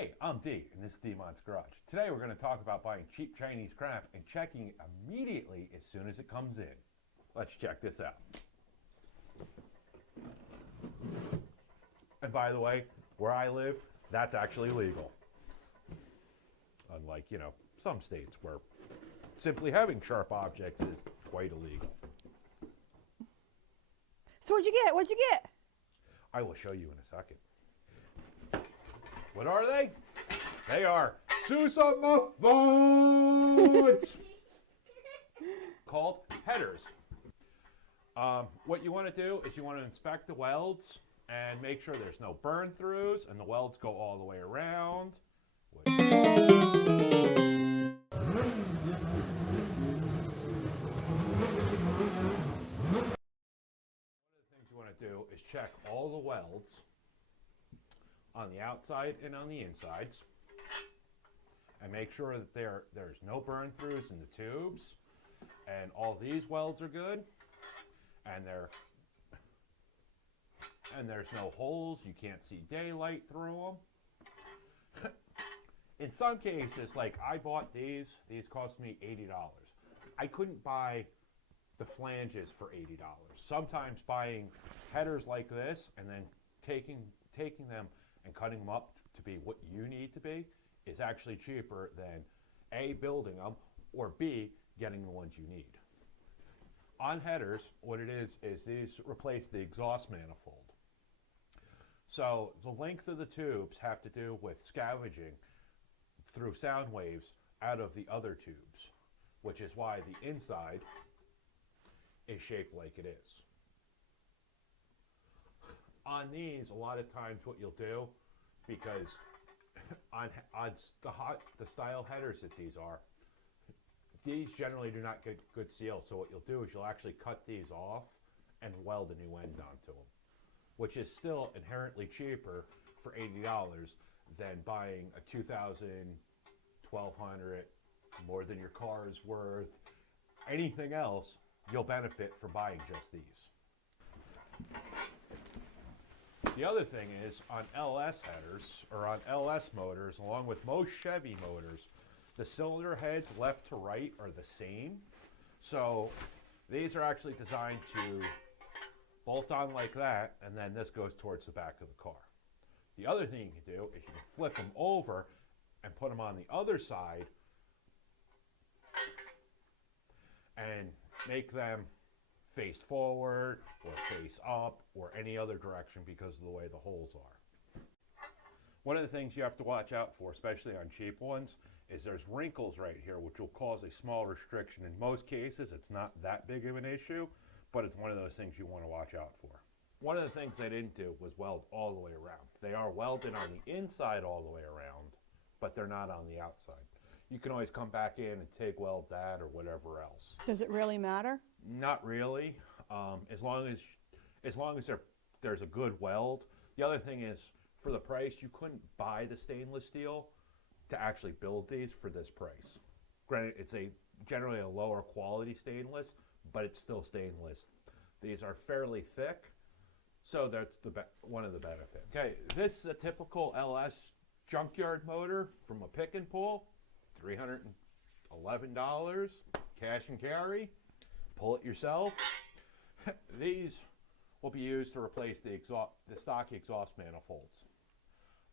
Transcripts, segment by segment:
Hey, I'm D, and this is D-Mon's Garage. Today we're going to talk about buying cheap Chinese crap and checking it immediately as soon as it comes in. Let's check this out. And by the way, where I live, that's actually legal. Unlike, some states where simply having sharp objects is quite illegal. So what'd you get? What'd you get? I will show you in a second. What are they? They are Sousa muffins called headers. What you want to do is you want to inspect the welds and make sure there's no burn throughs and the welds go all the way around. One of the things you want to do is check all the welds on the outside and on the insides, and make sure that there's no burn throughs in the tubes, and all these welds are good, and there's no holes, you can't see daylight through them. In some cases, like I bought these cost me $80. I couldn't buy the flanges for $80. Sometimes buying headers like this and then taking them and cutting them up to be what you need to be is actually cheaper than A, building them, or B, getting the ones you need. On headers, what it is these replace the exhaust manifold. So the length of the tubes have to do with scavenging through sound waves out of the other tubes, which is why the inside is shaped like it is. On these, a lot of times what you'll do, because on the style headers that these generally do not get good seal. So what you'll do is you'll actually cut these off and weld a new end onto them, which is still inherently cheaper for $80 than buying a 2000, 1200, more than your car is worth. Anything else, you'll benefit from buying just these. The other thing is on LS headers, or on LS motors, along with most Chevy motors, the cylinder heads left to right are the same. So these are actually designed to bolt on like that, and then this goes towards the back of the car. The other thing you can do is you can flip them over and put them on the other side and make them face forward or face up or any other direction because of the way the holes are. One of the things you have to watch out for, especially on cheap ones, is there's wrinkles right here which will cause a small restriction. In most cases it's not that big of an issue, but it's one of those things you want to watch out for. One of the things they didn't do was weld all the way around. They are welded on the inside all the way around, but they're not on the outside. You can always come back in and TIG weld that or whatever else. Does it really matter? Not really, as long as there's a good weld. The other thing is, for the price, you couldn't buy the stainless steel to actually build these for this price. Granted, it's generally a lower quality stainless, but it's still stainless. These are fairly thick, so that's one of the benefits. Okay, this is a typical LS junkyard motor from a pick and pull. $311, cash and carry. Pull it yourself. These will be used to replace the stock exhaust manifolds.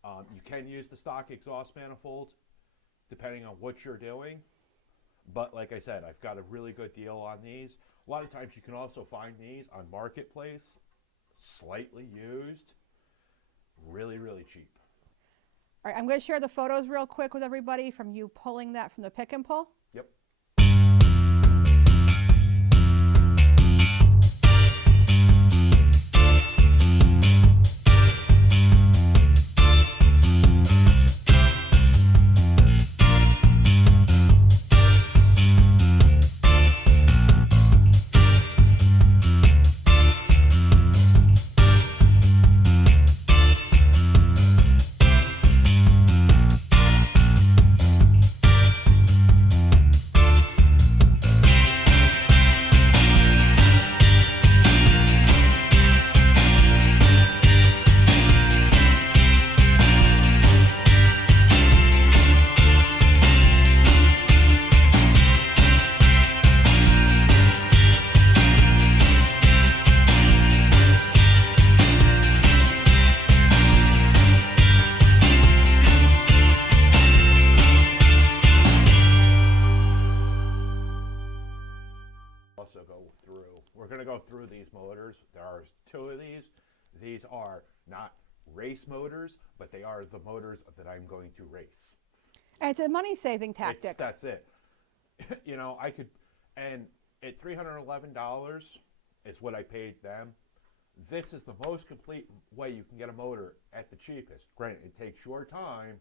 You can use the stock exhaust manifolds depending on what you're doing, but like I said, I've got a really good deal on these. A lot of times you can also find these on Marketplace, slightly used, really, really cheap. All right, I'm going to share the photos real quick with everybody from you pulling that from the pick and pull. Yep. through these motors. There are two of these. These are not race motors, but they are the motors that I'm going to race. And it's a money-saving tactic. That's it. You know, I could, and at $311 is what I paid them. This is the most complete way you can get a motor at the cheapest. Granted, it takes your time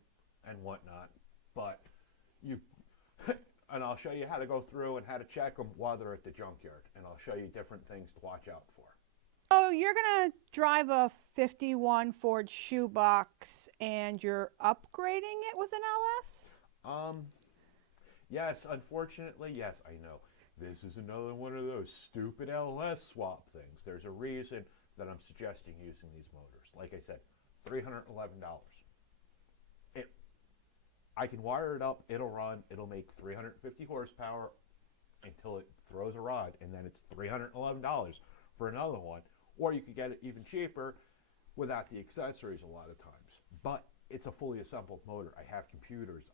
and whatnot, but you, and I'll show you how to go through and how to check them while they're at the junkyard, and I'll show you different things to watch out for. So you're going to drive a 51 Ford shoebox and you're upgrading it with an LS? Yes, unfortunately, yes, I know. This is another one of those stupid LS swap things. There's a reason that I'm suggesting using these motors. Like I said, $311. I can wire it up, it'll run, it'll make 350 horsepower until it throws a rod, and then it's $311 for another one. Or you could get it even cheaper without the accessories a lot of times. But it's a fully assembled motor. I have computers,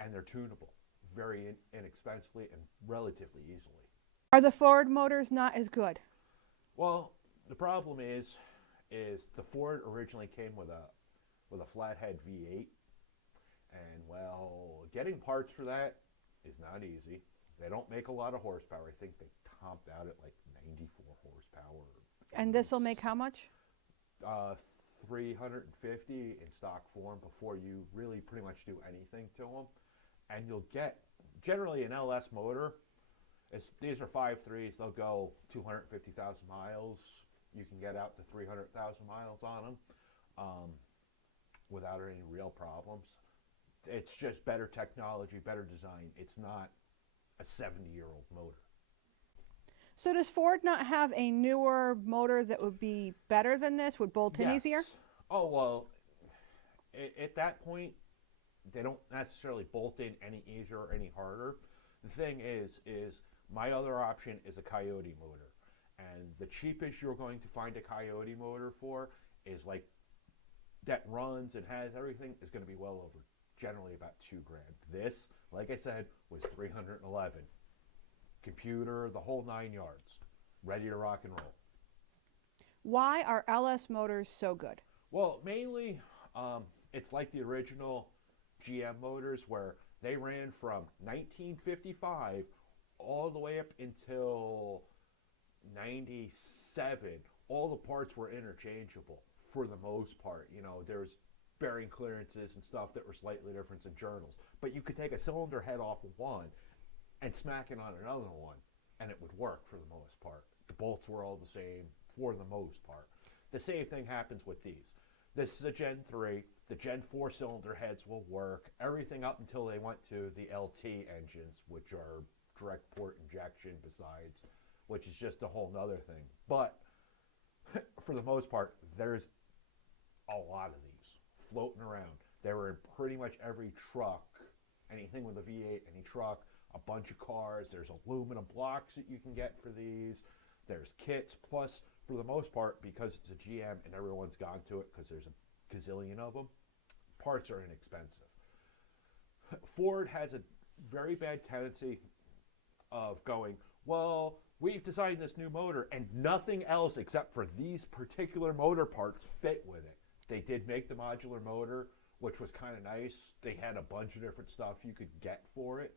and they're tunable very inexpensively and relatively easily. Are the Ford motors not as good? Well, the problem is the Ford originally came with a flathead V8, and well, getting parts for that is not easy. They don't make a lot of horsepower. I think they topped out at like 94 horsepower. And this will make how much? 350 in stock form before you really pretty much do anything to them. And you'll get, generally an LS motor, these are 5.3s, they'll go 250,000 miles. You can get out to 300,000 miles on them without any real problems. It's just better technology, better design. It's not a 70-year-old motor. So does Ford not have a newer motor that would be better than this, would bolt in easier? Oh, well, at that point, they don't necessarily bolt in any easier or any harder. The thing is my other option is a Coyote motor. And the cheapest you're going to find a Coyote motor for is like, that runs and has everything, is going to be well over, generally about $2,000. This, like I said, was $311. Computer, the whole 9 yards, ready to rock and roll. Why are LS motors so good? Well, mainly, it's like the original GM motors where they ran from 1955 all the way up until 97. All the parts were interchangeable for the most part. You know, there's bearing clearances and stuff that were slightly different in journals. But you could take a cylinder head off of one and smack it on another one, and it would work for the most part. The bolts were all the same for the most part. The same thing happens with these. This is a Gen 3. The Gen 4 cylinder heads will work. Everything up until they went to the LT engines, which are direct port injection besides, which is just a whole nother thing. But for the most part, there's a lot of these floating around. They were in pretty much every truck, anything with a V8, any truck, a bunch of cars. There's aluminum blocks that you can get for these. There's kits, plus for the most part, because it's a GM and everyone's gone to it because there's a gazillion of them, parts are inexpensive. Ford has a very bad tendency of going, well, we've designed this new motor and nothing else except for these particular motor parts fit with it. They did make the modular motor, which was kind of nice. They had a bunch of different stuff you could get for it,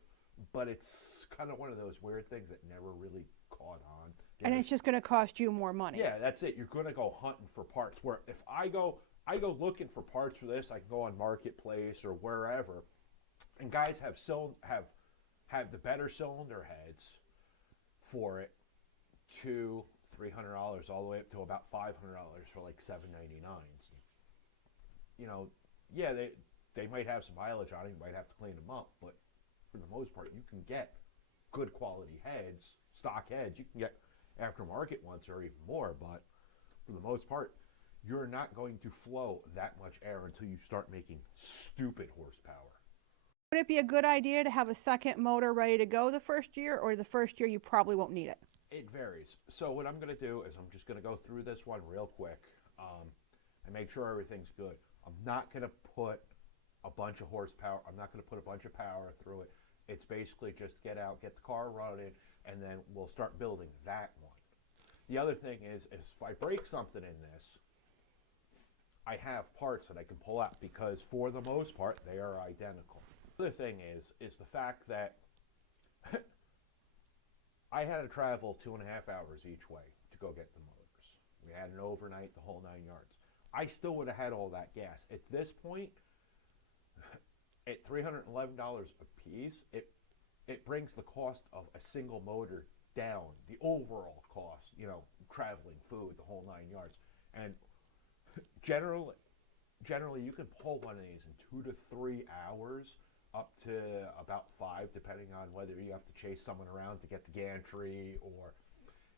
but it's kind of one of those weird things that never really caught on. And it's just going to cost you more money. Yeah, that's it. You're going to go hunting for parts. Where if I go looking for parts for this, I can go on Marketplace or wherever, and guys have the better cylinder heads for it to $300 all the way up to about $500 for like $799s. You know, yeah, they might have some mileage on it. You might have to clean them up, but for the most part, you can get good quality heads, stock heads. You can get aftermarket ones or even more, but for the most part, you're not going to flow that much air until you start making stupid horsepower. Would it be a good idea to have a second motor ready to go the first year, or the first year you probably won't need it? It varies. So what I'm going to do is I'm just going to go through this one real quick and make sure everything's good. I'm not going to put a bunch of horsepower. I'm not going to put a bunch of power through it. It's basically just get out, get the car running, and then we'll start building that one. The other thing is if I break something in this, I have parts that I can pull out because for the most part they are identical. The other thing is the fact that I had to travel 2.5 hours each way to go get the motors. We had an overnight, the whole 9 yards. I still would have had all that gas. At this point, at $311 a piece, it brings the cost of a single motor down, the overall cost, you know, traveling, food, the whole 9 yards. And generally you can pull one of these in 2 to 3 hours, up to about 5, depending on whether you have to chase someone around to get the gantry or,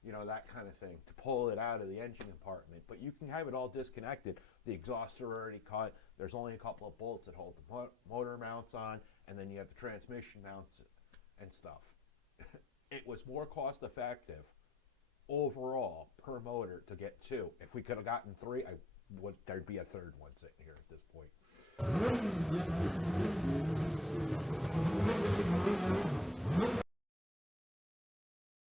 you know, that kind of thing, to pull it out of the engine compartment. But you can have it all disconnected. The exhausts are already cut. There's only a couple of bolts that hold the motor mounts on, and then you have the transmission mounts and stuff. It was more cost effective overall per motor to get 2. If we could have gotten 3, there'd be a third one sitting here at this point.